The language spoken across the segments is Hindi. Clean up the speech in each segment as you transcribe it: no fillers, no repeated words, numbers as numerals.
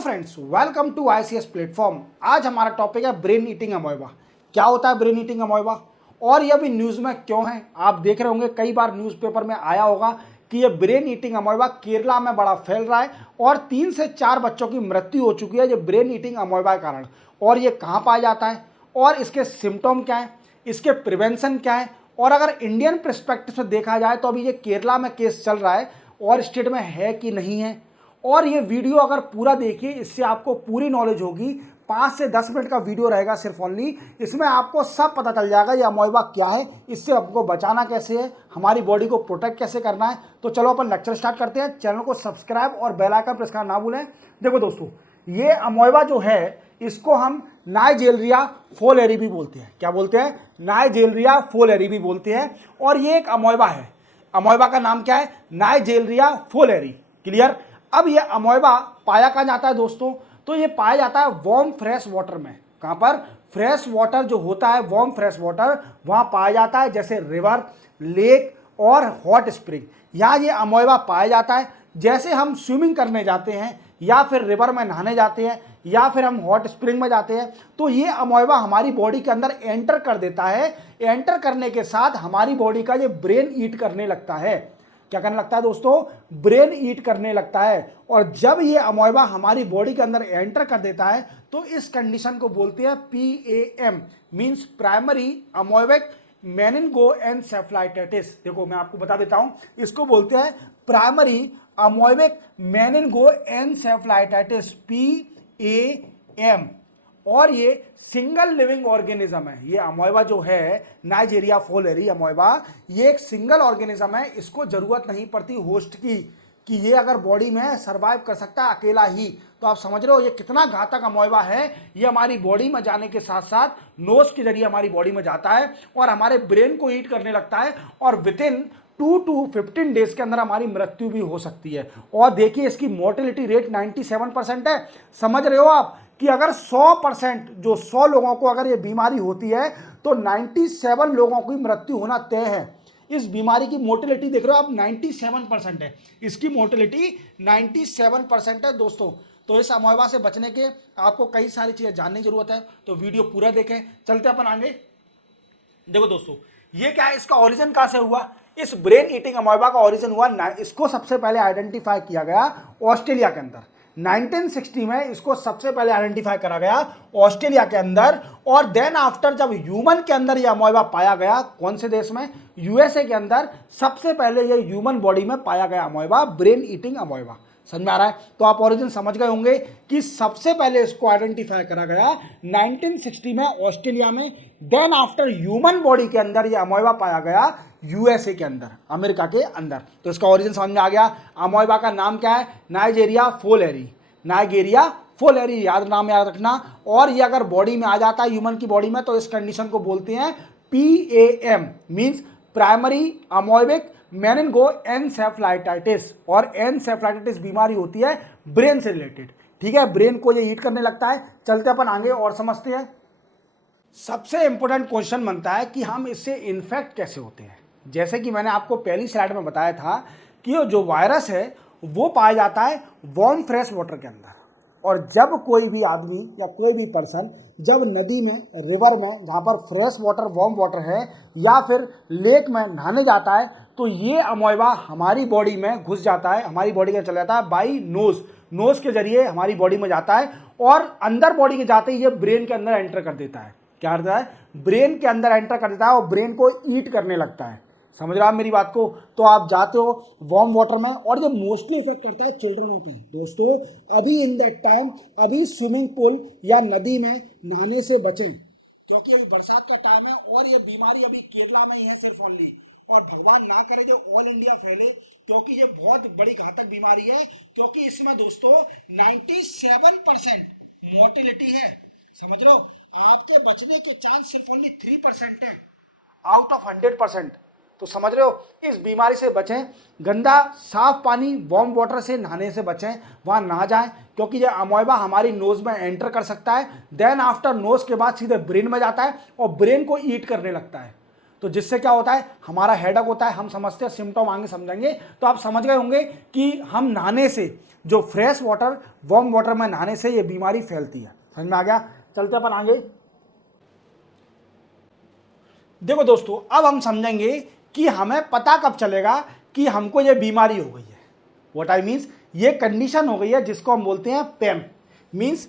Friends, welcome to ICS platform. आज हमारा टॉपिक है ब्रेन ईटिंग अमोएबा। क्या होता है ब्रेन ईटिंग अमोएबा और ये अभी न्यूज़ में क्यों है? आप देख रहे होंगे, कई बार न्यूज़पेपर में आया होगा कि ये ब्रेन ईटिंग अमोएबा केरला में बड़ा फैल रहा है और 3 से 4 बच्चों की मृत्यु हो चुकी है ये ब्रेन ईटिंग अमोएबा के कारण। और ये कहाँ पाया जाता है और इसके सिम्टम क्या है, इसके प्रिवेंशन क्या है, और अगर इंडियन पर्सपेक्टिव से देखा जाए तो अभी ये केरला में केस चल रहा है और स्टेट में है कि नहीं है। और ये वीडियो अगर पूरा देखिए, इससे आपको पूरी नॉलेज होगी। 5 से 10 मिनट का वीडियो रहेगा सिर्फ ओनली। इसमें आपको सब पता चल जाएगा ये अमोएबा क्या है, इससे आपको बचाना कैसे है, हमारी बॉडी को प्रोटेक्ट कैसे करना है। तो चलो अपन लेक्चर स्टार्ट करते हैं। चैनल को सब्सक्राइब और बेल आइकन प्रेस करना ना भूलें। देखो दोस्तों, ये अमोएबा जो है इसको हम नाइजेरिया फोलेरी भी बोलते हैं। क्या बोलते हैं? नाइजेरिया फोलेरी भी बोलते हैं। और ये एक अमोएबा है। अमोएबा का नाम क्या है? नाइजेरिया फोलेरी। क्लियर? अब ये अमोएबा पाया कहाँ जाता है दोस्तों? तो ये पाया जाता है वार्म फ्रेश वाटर में। कहाँ पर? फ्रेश वाटर जो होता है, वार्म फ्रेश वाटर, वहाँ पाया जाता है, जैसे रिवर, लेक और हॉट स्प्रिंग। यहाँ ये अमोएबा पाया जाता है। जैसे हम स्विमिंग करने जाते हैं या फिर रिवर में नहाने जाते हैं या फिर हम हॉट स्प्रिंग में जाते हैं, तो ये अमोएबा हमारी बॉडी के अंदर एंटर कर देता है। एंटर करने के साथ हमारी बॉडी का ये ब्रेन ईट करने लगता है। क्या करने लगता है दोस्तों? ब्रेन ईट करने लगता है। और जब ये अमोएबा हमारी बॉडी के अंदर एंटर कर देता है तो इस कंडीशन को बोलते हैं PAM, मींस प्राइमरी अमोएबिक मेनिनगोएन्सेफलाइटिस। देखो मैं आपको बता देता हूं, इसको बोलते हैं प्राइमरी अमोएबिक मेनिनगोएन्सेफलाइटिस, PAM। और ये सिंगल लिविंग ऑर्गेनिज्म है। ये अमोएबा जो है, नाइजेरिया फोलेरी अमोएबा, ये एक सिंगल ऑर्गेनिज्म है। इसको जरूरत नहीं पड़ती होस्ट की कि ये अगर बॉडी में सरवाइव कर सकता है अकेला ही। तो आप समझ रहे हो ये कितना घातक अमोएबा है। ये हमारी बॉडी में जाने के साथ साथ नोज के जरिए हमारी बॉडी में जाता है और हमारे ब्रेन को ईट करने लगता है और विद इन 2 to 15 डेज के अंदर हमारी मृत्यु भी हो सकती है। और देखिए इसकी मोर्टेलिटी रेट 97% है। समझ रहे हो आप कि अगर 100% जो 100 लोगों को अगर ये बीमारी होती है तो 97 लोगों की मृत्यु होना तय है। इस बीमारी की मोर्टेलिटी देख रहे हो आप, 97% है। इसकी मोर्टेलिटी 97% है दोस्तों। तो इस अमोएबा से बचने के आपको कई सारी चीजें जानने की जरूरत है, तो वीडियो पूरा देखें। चलते अपन आगे। देखो दोस्तों, ये क्या है, इसका ओरिजिन कहां से हुआ? इस ब्रेन ईटिंग अमोएबा का ओरिजिन हुआ, इसको सबसे पहले आइडेंटिफाई किया गया ऑस्ट्रेलिया के अंदर। 1960 में इसको सबसे पहले आइडेंटिफाई करा गया ऑस्ट्रेलिया के अंदर। और देन आफ्टर जब ह्यूमन के अंदर यह अमोएबा पाया गया, कौन से देश में? USA के अंदर सबसे पहले यह ह्यूमन बॉडी में पाया गया अमोएबा, ब्रेन ईटिंग अमोएबा। समझ में आ रहा है? तो आप ओरिजिन समझ गए होंगे कि सबसे पहले इसको आइडेंटिफाई करा गया 1960 में ऑस्ट्रेलिया में। देन आफ्टर ह्यूमन बॉडी के अंदर यह अमोएबा पाया गया USA के अंदर, अमेरिका के अंदर। तो इसका ओरिजिन समझ में आ गया। अमोएबा का नाम क्या है? नाइजेरिया फोलेरी। नाइजेरिया फोलेरी, नाम याद रखना। और ये अगर बॉडी में आ जाता है, ह्यूमन की बॉडी में, तो इस कंडीशन को बोलते हैं PAM, मींस प्राइमरी अमोएबिक मेनिनगोएन्सेफलाइटिस। और एन्सेफलाइटिस बीमारी होती है ब्रेन से रिलेटेड। ठीक है, ब्रेन को ये ईट करने लगता है। चलते अपन आगे और समझते हैं। सबसे इंपॉर्टेंट क्वेश्चन बनता है कि हम इससे इन्फेक्ट कैसे होते हैं। जैसे कि मैंने आपको पहली स्लाइड में बताया था कि जो वायरस है वो पाया जाता है वार्म फ्रेश वाटर के अंदर। और जब कोई भी आदमी या कोई भी पर्सन जब नदी में, रिवर में, जहाँ पर फ्रेश वाटर, वार्म वाटर है, या फिर लेक में नहाने जाता है, तो ये अमोएबा हमारी बॉडी में घुस जाता है, हमारी बॉडी में चला जाता है बाई नोज के जरिए हमारी बॉडी में जाता है। और अंदर बॉडी के जाते ही ये ब्रेन के अंदर एंटर कर देता है। क्या करता है? ब्रेन के अंदर एंटर कर देता है और ब्रेन को ईट करने लगता है। समझ रहे हो आप मेरी बात को? तो आप जाते हो वार्म वाटर में और ये मोस्टली इफेक्ट करता है चिल्ड्रनों पे दोस्तों। अभी इन दैट टाइम, अभी स्विमिंग पूल या नदी में नहाने से बचें, क्योंकि अभी बरसात का टाइम है और ये बीमारी अभी केरला में ही है सिर्फ ओनली। और भगवान ना करे जो ऑल इंडिया फैले, क्योंकि ये बहुत बड़ी घातक बीमारी है। क्योंकि इसमें दोस्तों 97% मोर्टेलिटी है। समझ रहे हो? आपके बचने के चांस सिर्फ ओनली 3% है आउट ऑफ 100%। तो समझ रहे हो, इस बीमारी से बचें। गंदा साफ पानी, वार्म वाटर से नहाने से बचें, वहां ना जाएं, क्योंकि ये अमोएबा हमारी नोज में एंटर कर सकता है। देन आफ्टर नोज के बाद सीधे ब्रेन में जाता है और ब्रेन को ईट करने लगता है। तो जिससे क्या होता है, हमारा हेडक होता है, हम समझते हैं, सिम्टम आगे समझेंगे। तो आप समझ गए होंगे कि हम नहाने से, जो फ्रेश वाटर वार्म वाटर में नहाने से ये बीमारी फैलती है। समझ में आ गया? चलते अपन आगे। देखो दोस्तों, अब हम समझेंगे कि हमें पता कब चलेगा कि हमको ये बीमारी हो गई है। व्हाट आई मीन्स, ये कंडीशन हो गई है जिसको हम बोलते हैं पेम, मीन्स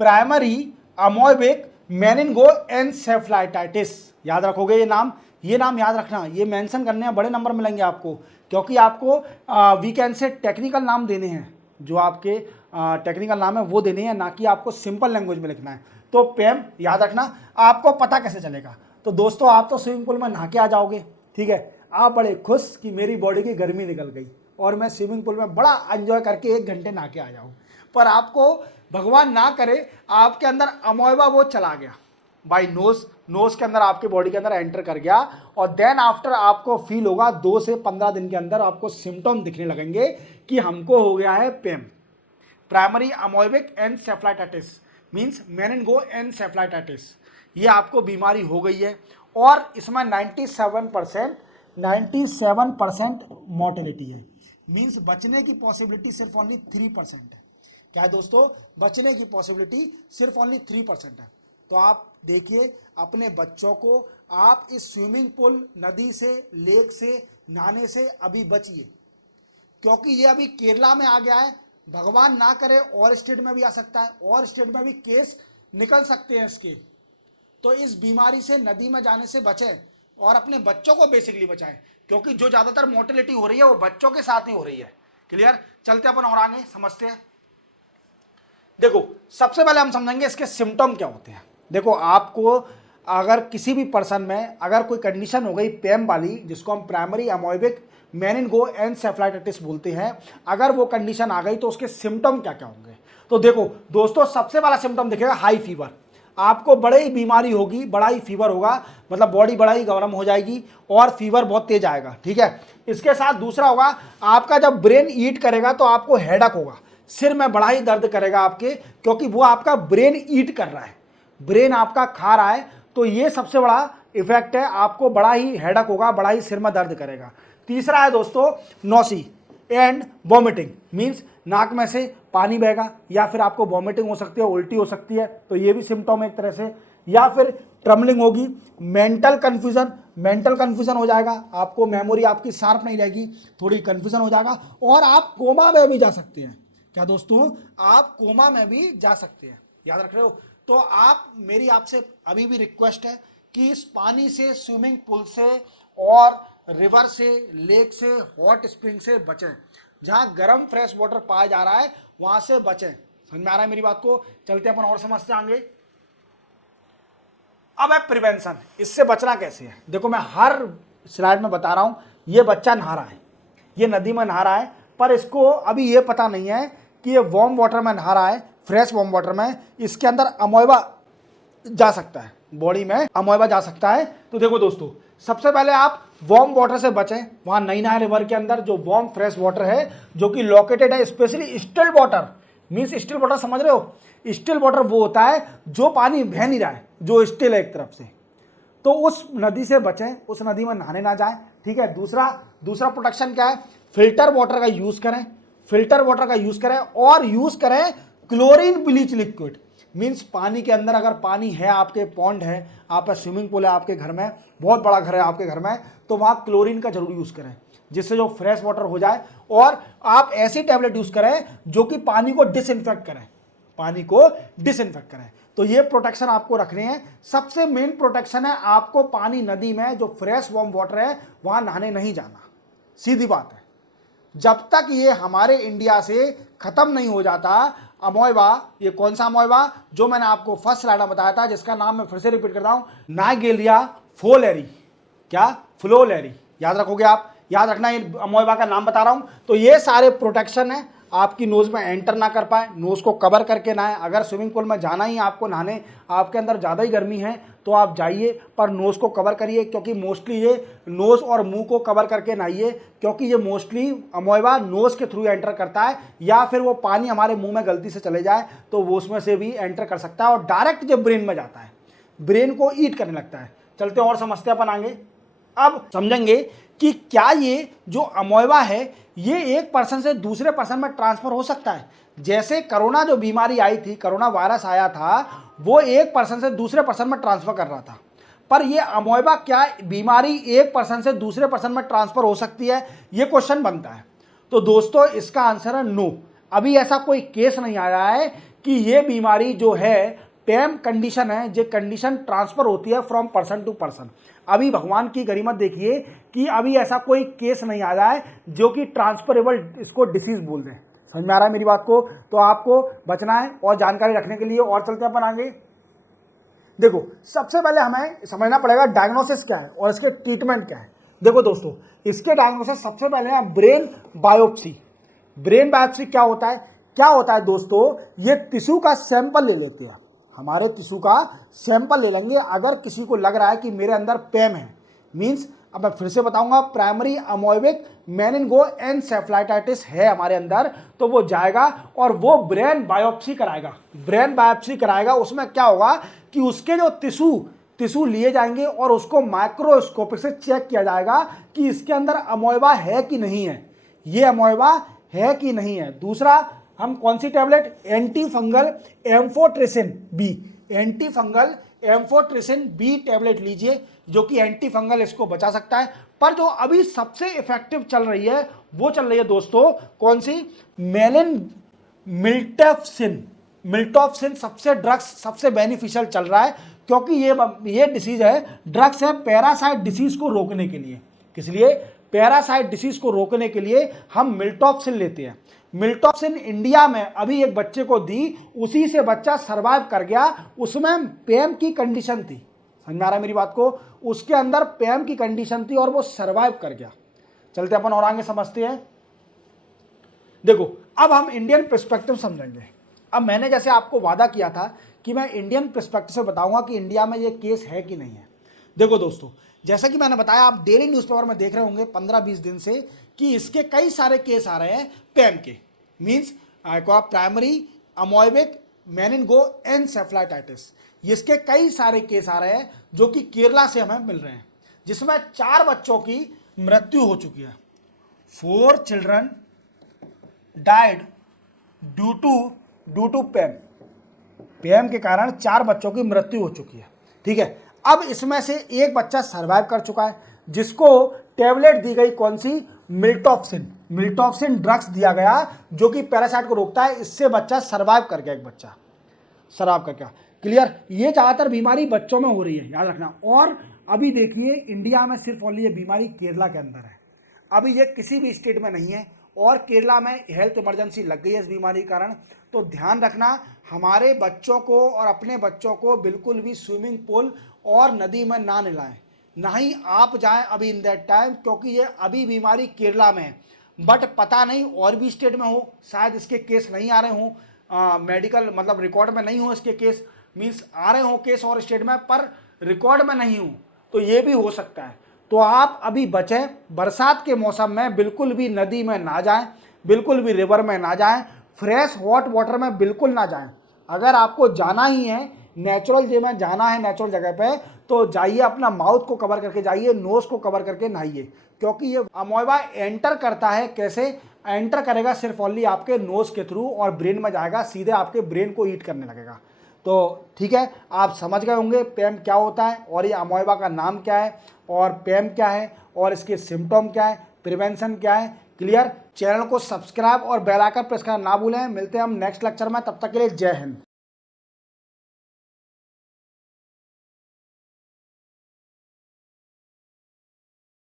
प्राइमरी अमोइबिक मेनिंगो एनसेफलाइटिस। याद रखोगे ये नाम याद रखना, ये मेंशन करने हैं, बड़े नंबर मिलेंगे आपको, क्योंकि आपको वीकेंड से टेक्निकल नाम देने हैं, जो आपके टेक्निकल नाम है वो देने हैं, ना कि आपको सिंपल लैंग्वेज में लिखना है। तो पेम याद रखना। आपको पता कैसे चलेगा? तो दोस्तों, आप तो स्विमिंग पूल में नहा के आ जाओगे, ठीक है, आप बड़े खुश कि मेरी बॉडी की गर्मी निकल गई और मैं स्विमिंग पूल में बड़ा एंजॉय करके 1 घंटे नहा के आ जाऊँ। पर आपको भगवान ना करे आपके अंदर अमोइबा वो चला गया बाई नोज के अंदर, आपके बॉडी के अंदर एंटर कर गया, और देन आफ्टर आपको फील होगा 2 से 15 दिन के अंदर आपको सिम्टम दिखने लगेंगे कि हमको हो गया है पेम, primary amoebic encephalitis, means मेनिंगो encephalitis. ये आपको बीमारी हो गई है, और इसमें 97% मोर्टेलिटी है, मीन्स बचने की पॉसिबिलिटी सिर्फ ओनली 3% है। क्या है दोस्तों? बचने की पॉसिबिलिटी सिर्फ ओनली 3% है। तो आप देखिए अपने बच्चों को, आप इस स्विमिंग पूल, नदी से, लेक से नहाने से अभी बचिए, क्योंकि ये अभी केरला में आ गया है। भगवान ना करे और स्टेट में भी आ सकता है, और स्टेट में भी केस निकल सकते हैं इसके। तो इस बीमारी से, नदी में जाने से बचें और अपने बच्चों को बेसिकली बचाएं, क्योंकि जो ज्यादातर मोर्टेलिटी हो रही है वो बच्चों के साथ ही हो रही है। क्लियर? चलते अपन और आगे समझते हैं। देखो, सबसे पहले हम समझेंगे इसके सिम्टम क्या होते हैं। देखो, आपको अगर किसी भी पर्सन में अगर कोई कंडीशन हो गई पेम वाली, जिसको हम प्राइमरी अमोइबिक मेनिंगो एनसेफलाइटिस बोलते हैं, अगर वो कंडीशन आ गई तो उसके सिम्टम क्या क्या होंगे। तो देखो दोस्तों, सबसे पहला सिम्टम दिखेगा हाई फीवर। आपको बड़े ही बीमारी होगी, बड़ा ही फीवर होगा, मतलब बॉडी बड़ा ही गर्म हो जाएगी और फीवर बहुत तेज आएगा, ठीक है। इसके साथ दूसरा होगा, आपका जब ब्रेन ईट करेगा तो आपको हेडक होगा, सिर में बड़ा ही दर्द करेगा आपके, क्योंकि वो आपका ब्रेन ईट कर रहा है, ब्रेन आपका खा रहा है। तो ये सबसे बड़ा इफेक्ट है, आपको बड़ा ही हेडक होगा, बड़ा ही सिर में दर्द करेगा। तीसरा है दोस्तों नौसी एंड वॉमिटिंग, मीन्स नाक में से पानी बहेगा, या फिर आपको वॉमिटिंग हो सकती है, उल्टी हो सकती है, तो ये भी सिम्टम है एक तरह से। या फिर ट्रमलिंग होगी, मेंटल कन्फ्यूजन हो जाएगा, आपको मेमोरी आपकी शार्प नहीं रहेगी, थोड़ी कन्फ्यूजन हो जाएगा, और आप कोमा में भी जा सकते हैं। क्या दोस्तों? आप कोमा में भी जा सकते हैं, याद रख रहे हो? तो आप, मेरी आपसे अभी भी रिक्वेस्ट है कि इस पानी से, स्विमिंग पूल से और रिवर से, लेक से, हॉट स्प्रिंग से बचें। जहां गर्म फ्रेश वाटर पाया जा रहा है वहां से बचें। समझ में आ रहा है मेरी बात को? चलते अपन और समझते आएंगे। अब है प्रिवेंशन, इससे बचना कैसे है। देखो, मैं हर स्लाइड में बता रहा हूं, ये बच्चा नहा रहा है, ये नदी में नहा रहा है, पर इसको अभी ये पता नहीं है कि ये वार्म वाटर में नहा रहा है, फ्रेश वार्म वाटर में, इसके अंदर अमोइबा जा सकता है, बॉडी में अमोइबा जा सकता है। तो देखो दोस्तों, सबसे पहले आप वार्म वाटर से बचें। वहां नैना रिवर के अंदर जो वार्म फ्रेश वाटर है, जो कि लोकेटेड है, specially still water, means still water समझ रहे हो? स्टिल वाटर वो होता है जो पानी बह नहीं रहा है, जो स्टिल है एक तरफ से। तो उस नदी से बचें, उस नदी में नहाने ना जाएं, ठीक है। दूसरा प्रोटेक्शन क्या है? फिल्टर वाटर का यूज करें, और यूज करें क्लोरीन ब्लीच लिक्विड, मीन्स पानी के अंदर अगर पानी है, आपके पॉन्ड है, आपका स्विमिंग पूल है आपके घर में, बहुत बड़ा घर है आपके घर में, तो वहाँ क्लोरीन का जरूर यूज़ करें, जिससे जो फ्रेश वाटर हो जाए। और आप ऐसी टैबलेट यूज़ करें जो कि पानी को डिसइंफेक्ट करें, तो ये प्रोटेक्शन आपको रखने हैं। सबसे मेन प्रोटेक्शन है, आपको पानी, नदी में जो फ्रेश वार्म वाटर है वहाँ नहाने नहीं जाना, सीधी बात है। जब तक ये हमारे इंडिया से खत्म नहीं हो जाता अमोइबा, ये कौन सा अमोइबा, जो मैंने आपको फर्स्ट स्लाइड में बताया था, जिसका नाम मैं फिर से रिपीट करता हूं, नाइगेरिया फोलेरी। क्या? फ्लोलेरी। याद रखोगे आप? याद रखना, ये अमोइबा का नाम बता रहा हूं। तो ये सारे प्रोटेक्शन है, आपकी नोज में एंटर ना कर पाए, नोज को कवर करके नहाए। अगर स्विमिंग पूल में जाना ही आपको नहाने, आपके अंदर ज़्यादा ही गर्मी है तो आप जाइए, पर नोज को कवर करिए, क्योंकि मोस्टली ये नोज और मुंह को कवर करके नहाइए, क्योंकि ये मोस्टली अमोइबा नोज के थ्रू एंटर करता है, या फिर वो पानी हमारे मुंह में गलती से चले जाए तो वो उसमें से भी एंटर कर सकता है और डायरेक्ट जब ब्रेन में जाता है, ब्रेन को ईट करने लगता है। चलते और समझते अपन आगे। अब समझेंगे कि क्या ये जो अमोइबा है ये एक पर्सन से दूसरे पर्सन में ट्रांसफर हो सकता है। जैसे कोरोना जो बीमारी आई थी, कोरोना वायरस आया था, वो एक पर्सन से दूसरे पर्सन में ट्रांसफर कर रहा था, पर ये अमोइबा क्या बीमारी एक पर्सन से दूसरे पर्सन में ट्रांसफर हो सकती है, ये क्वेश्चन बनता है। तो दोस्तों इसका आंसर है नो। अभी ऐसा कोई केस नहीं आया है कि ये बीमारी जो है पेम कंडीशन है, जो कंडीशन ट्रांसफर होती है फ्रॉम पर्सन टू पर्सन। अभी भगवान की गरिमत देखिए कि अभी ऐसा कोई केस नहीं आया है जो कि ट्रांसफरेबल इसको डिसीज बोल दें। समझ में आ रहा है मेरी बात को? तो आपको बचना है और जानकारी रखने के लिए। और चलते हैं अपन आगे। देखो सबसे पहले हमें समझना पड़ेगा डायग्नोसिस क्या है और इसके ट्रीटमेंट क्या है। देखो दोस्तों इसके डायग्नोसिस सबसे पहले है ब्रेन बायोप्सी। ब्रेन बायोप्सी क्या होता है? क्या होता है दोस्तों, ये टिश्यू का सैंपल ले लेते हैं, हमारे टिश्यू का सैंपल ले लेंगे। अगर किसी को लग रहा है कि मेरे अंदर पेम है, मीन्स अब मैं फिर से बताऊंगा, प्राइमरी अमोइबिक मेनिंगो एनसेफलाइटिस है हमारे अंदर, तो वो जाएगा और वो ब्रेन बायोप्सी कराएगा। ब्रेन बायोप्सी कराएगा, उसमें क्या होगा कि उसके जो टिश्यू लिए जाएंगे और उसको माइक्रोस्कोपिक से चेक किया जाएगा कि इसके अंदर अमोइबा है कि नहीं है, ये अमोइबा है कि नहीं है। दूसरा, हम कौन सी tablet, anti fungal amphotericin B, anti fungal amphotericin B tablet लीजिए, जो कि एंटी फंगल इसको बचा सकता है। पर जो अभी सबसे इफेक्टिव चल रही है वो चल रही है दोस्तों कौन सी, मिल्टॉप्सिन। मिल्टॉप्सिन सबसे ड्रग्स सबसे बेनिफिशियल चल रहा है, क्योंकि ये डिसीज है, ड्रग्स है पैरासाइट डिसीज को रोकने के लिए। किस लिए? पैरासाइट डिसीज को रोकने के लिए हम मिल्टॉप्सिन लेते हैं। मिल्टॉप्सिन इंडिया में अभी एक बच्चे को दी, उसी से बच्चा सर्वाइव कर गया, उसमें पेम की कंडीशन थी। समझ में आ रहा है मेरी बात को? उसके अंदर पेम की कंडीशन थी और वो सर्वाइव कर गया। चलते अपन और आगे समझते हैं। देखो अब हम इंडियन पर्सपेक्टिव समझेंगे। अब मैंने जैसे आपको वादा किया था कि मैं इंडियन पर्सपेक्टिव से बताऊंगा कि इंडिया में ये केस है कि नहीं है। देखो दोस्तों जैसा कि मैंने बताया, आप डेली न्यूज़पेपर में देख रहे होंगे 15-20 दिन से कि इसके कई सारे केस आ रहे हैं पेम के, मीन्स प्राइमरी अमोइबिक मेनिंगो एनसेफलाइटिस। इसके कई सारे केस आ रहे हैं जो कि केरला से हमें मिल रहे हैं, जिसमें 4 बच्चों की मृत्यु हो चुकी है। 4 चिल्ड्रन डाइड ड्यू टू पेम। पेम के कारण 4 बच्चों की मृत्यु हो चुकी है। ठीक है, अब इसमें से एक बच्चा सर्वाइव कर चुका है, जिसको टैबलेट दी गई कौन सी, मिल्टॉप्सिन। मिल्टॉप्सिन ड्रग्स दिया गया जो कि पैरासाइट को रोकता है, इससे बच्चा सर्वाइव कर गया, एक बच्चा सर्वाइव कर गया। क्लियर? ये ज़्यादातर बीमारी बच्चों में हो रही है, याद रखना। और अभी देखिए इंडिया में सिर्फ ओनली ये बीमारी केरला के अंदर है, अभी ये किसी भी स्टेट में नहीं है। और केरला में हेल्थ इमरजेंसी लग गई है इस बीमारी के कारण। तो ध्यान रखना, हमारे बच्चों को और अपने बच्चों को बिल्कुल भी स्विमिंग पूल और नदी में ना नहलाएं, ना ही आप जाएं अभी इन दैट टाइम, क्योंकि ये अभी बीमारी केरला में है। बट पता नहीं और भी स्टेट में हो, शायद इसके केस नहीं आ रहे हों, मेडिकल मतलब रिकॉर्ड में नहीं हो इसके केस, मीन्स आ रहे हों केस और स्टेट में पर रिकॉर्ड में नहीं हो, तो ये भी हो सकता है। तो आप अभी बचें, बरसात के मौसम में बिल्कुल भी नदी में ना जाएं, बिल्कुल भी रिवर में ना जाएं, फ्रेश हॉट वाटर में बिल्कुल ना जाएं। अगर आपको जाना ही है नेचुरल जे में जाना है, नेचुरल जगह पे, तो जाइए, अपना माउथ को कवर करके जाइए, नोज को कवर करके नहाइए, क्योंकि ये अमोइबा एंटर करता है। कैसे एंटर करेगा? सिर्फ ओनली आपके नोज के थ्रू और ब्रेन में जाएगा, सीधे आपके ब्रेन को ईट करने लगेगा। तो ठीक है, आप समझ गए होंगे पेम क्या होता है और ये अमोइबा का नाम क्या है और पेम क्या है और इसके सिम्टम क्या है, प्रिवेंशन क्या है। क्लियर? चैनल को सब्सक्राइब और बेल आइकन प्रेस करना ना भूलें। मिलते हैं हम नेक्स्ट लेक्चर में, तब तक के लिए जय हिंद।